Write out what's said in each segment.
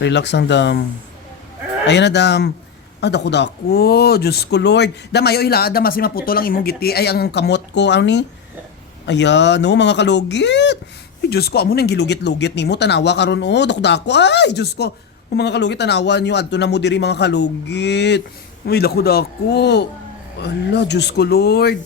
Relax ang dam. Ayan na dam. Ah, dako dako. Diyos ko Lord. Dam, ayaw ila. Dam, kasi maputo lang imong giti. Ay, ang kamot ko. Ano ni? Ayan, no, mga kalugit. Ay, Diyos ko, amo nang gilugit-lugit ni mo. Tanawa ka ron, oh. Dako dako. Ay, Diyos ko. Kung mga kalugit, tanawa nyo. Adto na mo diri mga kalugit. Uy, dako dako. Ala, Diyos ko Lord.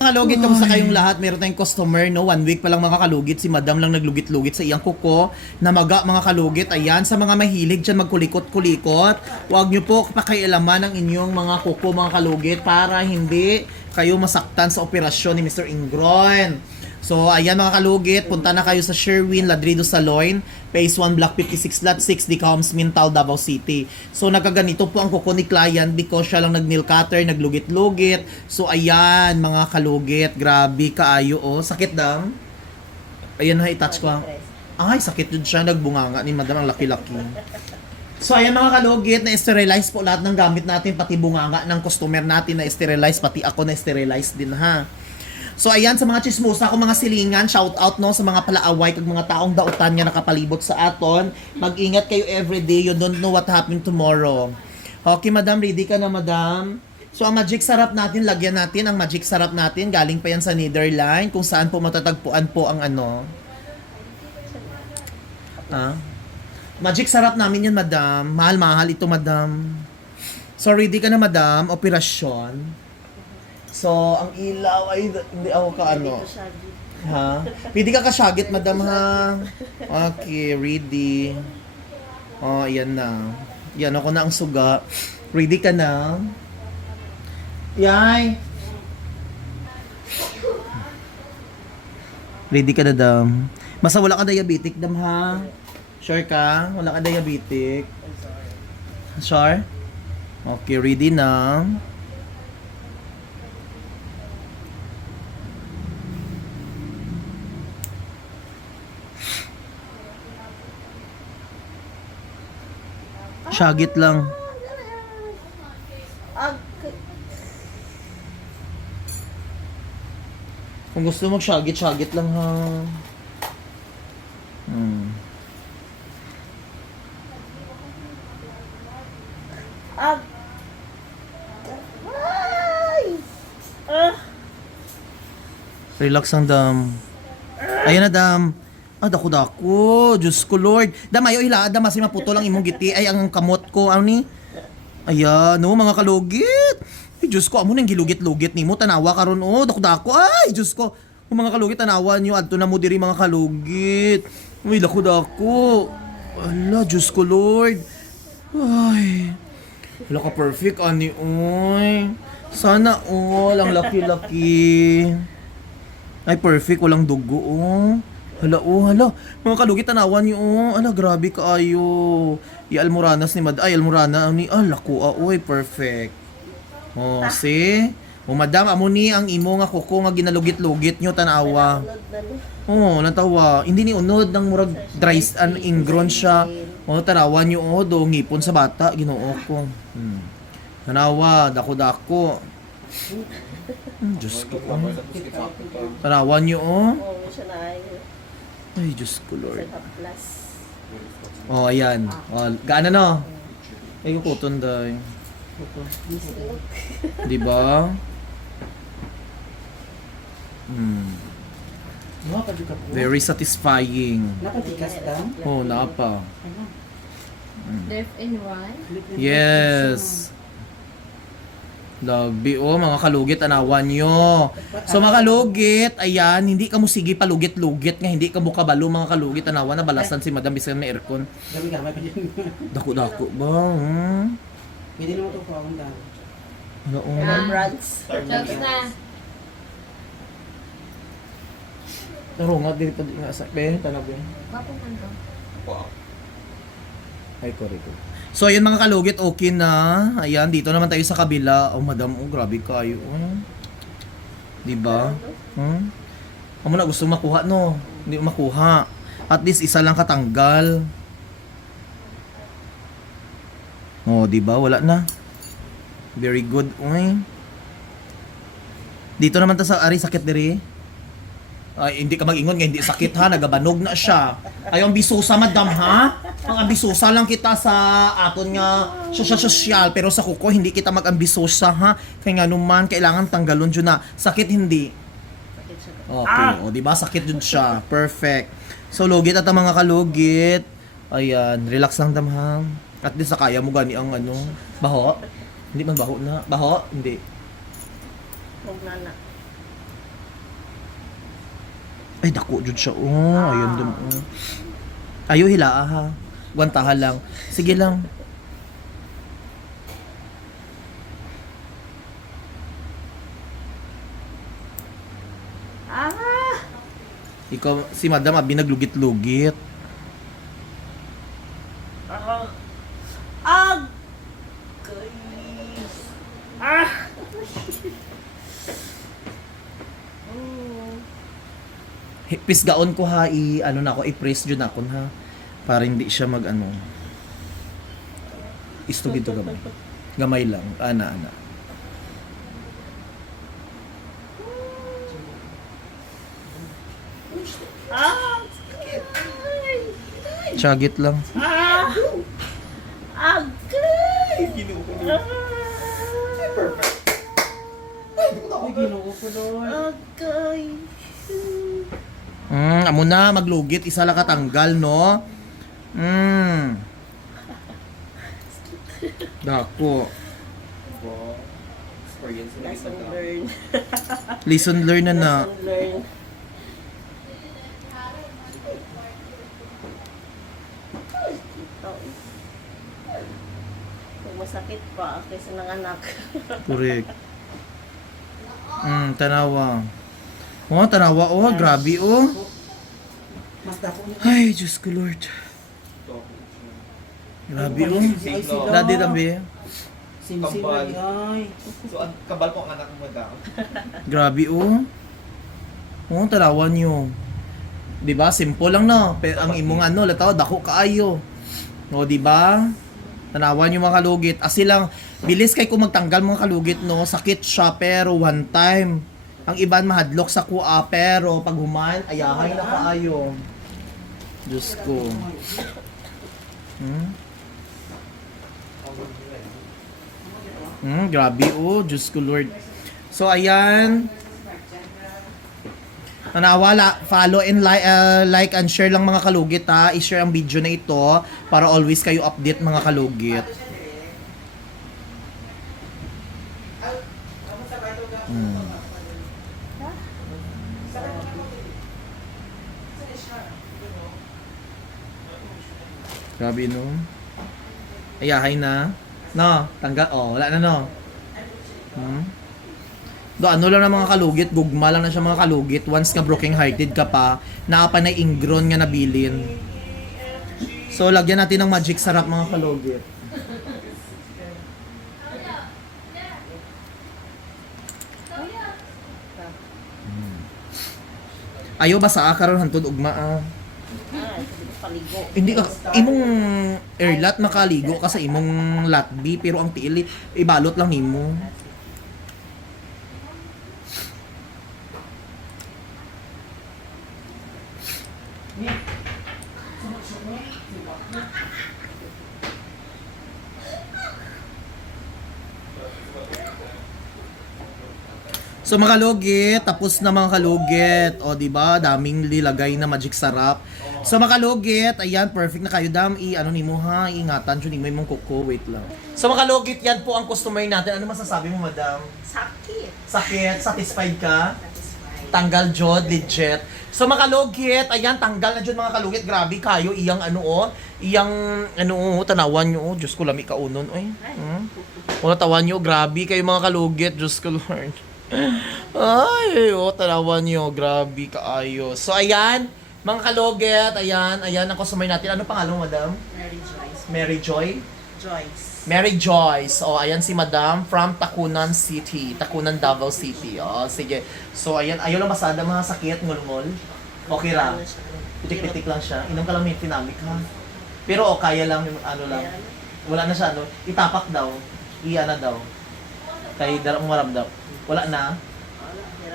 Kalugit, kamusta kayong lahat? Meron tayong customer, no? One week pa lang mga kalugit. Si madam lang naglugit-lugit sa iyang kuko. Namaga mga kalugit. Ayan, sa mga mahilig dyan magkulikot-kulikot. Huwag nyo po pakialaman ang inyong mga kuko, mga kalugit, para hindi kayo masaktan sa operasyon ni Mr. Ingron. So, ayan mga kalugit, punta na kayo sa Sherwin Ladrido Saloon, Phase 1, Block 56, Lot 6, Decoms, Mintal, Davao City. So, nagkaganito po ang kuko ni client because siya lang nag-nail cutter, naglugit-lugit. So, ayan mga kalugit, grabe kaayo oh. Sakit dam? Ayan na, i-touch ko. Ay, sakit yun siya, nagbunganga ni madam ang laki-laki. So ayan mga kalugit, na-sterilize po lahat ng gamit natin, pati bunganga ng customer natin na sterilize, pati ako na sterilize din ha. So ayan sa mga chismosa ko mga silingan, shout out no sa mga palaaway kag mga taong dautan nga nakapalibot sa aton. Mag-ingat kayo everyday, you don't know what happened tomorrow. Okay, madam, ready ka na, madam? So ang magic sarap natin, lagyan natin ang magic sarap natin, galing pa yan sa Netherlands, kung saan po matatagpuan po ang ano. Ah? Magic sarap namin yan, madam. Mahal-mahal ito, madam. So, ready ka na, madam. Operasyon. So, ang ilaw ay hindi ako ka ano. Ha? Ready ka kasyagit, madam, ha? Okay, ready. Oh, yan na. Yan ako na ang suga. Ready ka na? Yay! Ready ka na, dam. Basta wala ka diabetic, dam, ha? Sure ka? Wala ka diabetic? Sure? Okay, ready na. Shagit lang. Kung gusto mo shagit, shagit lang ha. Hmm. Ag... Relax ang dam. Ayan na dam. Ah, dako dako. Diyos ko Lord. Dam, ayaw ila. Dam, kasi maputo lang imong giti. Ay, ang kamot ko. Ano ni? Ayan, no, mga kalugit. Ay, Diyos ko, amo nang gilugit-lugit ni mo. Tanawa ka ron, oh. Dako dako. Ay, Diyos ko. Kung mga kalugit, tanawa nyo. Adto na mo diri mga kalugit. Uy, dako dako. Ala, Diyos ko Lord. Ay. Wala ka perfect, ani, oy. Sana all, ang laki-laki. Ay, perfect. Walang dugo, oh. Hala, oh, hala. Mga kalugit, tanawan niyo, oh. Ala, grabe ka ayo. I Almoranas ni Mad... Ay, Almorana ni... Ah, lako, ah, oy, perfect. Oh, see? Oh, madam, amo ni ang imo nga kuko nga ginalugit-lugit nyo, tanawa. Na ni. Oh, natawa. Hindi ni unod ng murag dry an ingron siya. Oh, tanawa niyo, oh, do, ngipon sa bata. Ginoo ko. Hmm. Tanawa, dako-dako. Hmm, Diyos ko. Oh. Tanawa niyo, oh. Oo, ay Diyos ko, Lord. plus. Oh, ayan. Oh, gaano no? Ay, kukuton day. Di ba? Hmm. Very satisfying. Napatikas ka? Oh, napa. Left and right. Yes. Lagbi, oh, mga kalugit, anawan nyo. So, mga kalugit, ayan, hindi ka mo sige palugit-lugit nga, hindi ka mo kabalo, mga kalugit, anawan, nabalasan si Madam Bisan may aircon. Dami ka, may. Dako-dako ba? Hmm? Pwede naman ito po akong dami. Ano, oh. Ah. Brands. Jokes na. Narungat din pa nga sa Ben, tanab yun. Wapo man to. Ay, correct. So, ayun mga kalugit, okay na. Ayan, dito naman tayo sa kabila. Oh, madam, oh, grabe kayo. Oh. Di ba? Hmm? Amo na gusto makuha, no? Hindi makuha. At least isa lang katanggal. Oh, di ba? Wala na. Very good. Uy. Dito naman ta sa ari sakit diri. Ay, hindi ka mag-ingon nga hindi sakit ha, nagabanog na siya. Ay, ang bisusa madam ha? Ang ambisyosa lang kita sa aton nga sosyal sosyal pero sa kuko hindi kita mag-ambisyosa ha. Kaya nga naman kailangan tanggalon jud na. Sakit hindi. Okay, o di ba sakit jud siya. Perfect. So lugit at ang mga kalugit. Ayan, relax lang damham. At di sa kaya mo gani ang ano, baho. Hindi man baho na. Baho? Hindi. Huwag na na. Ay, dako jud siya. Oh, ayun dum. Oh. Ayo hilaa ha. Gwantahan lang. Sige lang. Ah! Ikaw, si madam, abi naglugit-lugit. Ah! Ah! Guys! Ah! Pisgaon ko ha, i, ano na ako, i-press jud na ako ha. Para hindi siya mag, ano, istugid to gamay. Gamay lang. Ana, ana. Chagit lang. Ah! Agay! Ah! Ay, ginoo ko doon. Agay! Mm, amo na, maglugit. Isa lang katanggal, no? Mm. Dako. Lesson learned. Lesson learned na na. Lesson learned. Masakit pa, kaysa ng anak. Correct. Mm, tanawa. Oh, tanawa. Oh, grabe, oh. Mas dako. Ay, Diyos ko, Lord. Grabe, oh. Dadi, tambi. Simsim Kambal. lagi, ay. So, ang kabal ko ang anak mo daw. Grabe, oh. Oh, tanawa niyo. Di ba? Simple lang, no? Pero ang imong ano, lataw, dako kaayo. No, di ba? Tanawa niyo mga kalugit. Asi lang, bilis kay kung magtanggal mga kalugit, no? Sakit siya, pero one time. Ang iban mahadlok sa kuha, pero pag human, ayahay na kaayo. Diyos ko. Hmm? Hmm, grabe oh, Diyos ko Lord. So ayan. Nanawala, follow and like, uh, like and share lang mga kalugit ha. I-share ang video na ito para always kayo update mga kalugit. Hmm. Grabe no. Ayahay na. No, tanggal. Oh, wala na no. Hmm? Do ano lang ng mga kalugit, gugma lang na siya mga kalugit. Once nga broken hearted ka pa, naapa na ingron nga nabilin. So, lagyan natin ng magic sarap mga kalugit. Hmm. Ayo ba sa akaron hantod ugma ah. Ah, paligo. Hindi ka imong airlat makaligo ka sa imong latbi pero ang tiil ibalot lang nimo. So mga kalugit, tapos na mga kalugit. O di ba? Daming nilagay na magic sarap. So mga kalugit, ayan, perfect na kayo. Dam, i ano ni mo ha, ingatan jud ni mo imong kuko. Wait lang. So mga kalugit, yan po ang customer natin. Ano masasabi mo, madam? Sakit. Sakit? Satisfied ka? Tanggal jod, legit. So mga kalugit, ayan, tanggal na jud mga kalugit. Grabe kayo, iyang ano oh. Iyang ano oh, tanawan nyo oh. Diyos ko, lami kaunon. Oy. Hmm? Wala tawan nyo, grabe kayo mga kalugit. Diyos ko, Lord. Ay, oh, tanawan nyo. Grabe kaayo. So, ayan, mga kalugit, ayan, ayan ang customer natin. Ano pangalan mo, madam? Mary Joyce. Mary Joy? Joyce. Mary Joyce. O, ayan si Madam from Takunan City. Takunan, Davao City. O, sige. So, ayan. Ayaw lang masada mga sakit, ngulngol. Okay siya? Pitik-pitik lang siya. Inom ka lang may tinamik ha. Pero o, kaya lang, yung ano lang. Wala na siya, ano. Itapak daw. Iyan na daw. Kay darang maramdam. Wala na.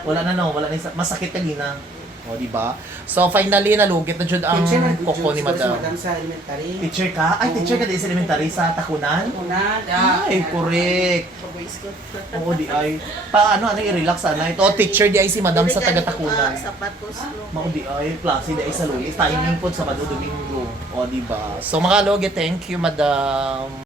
Wala na no. Wala na. Masakit ka gina. O, di ba? So, finally, nalugit na jud ang Teacher, koko ni madam. Madam sa elementary. Teacher ka? Ay, teacher ka din sa elementary sa Takunan? Una, da. Ay, correct. Boys ko. Oo, di ay. Paano, ano, i-relax ana. Ito, teacher di ay si madam sa taga-Takunan. Sapatos. Mao di ay, klase di ay sa Luis. Timing po sa Domingo. O, di ba? So, mga logi, thank you, madam.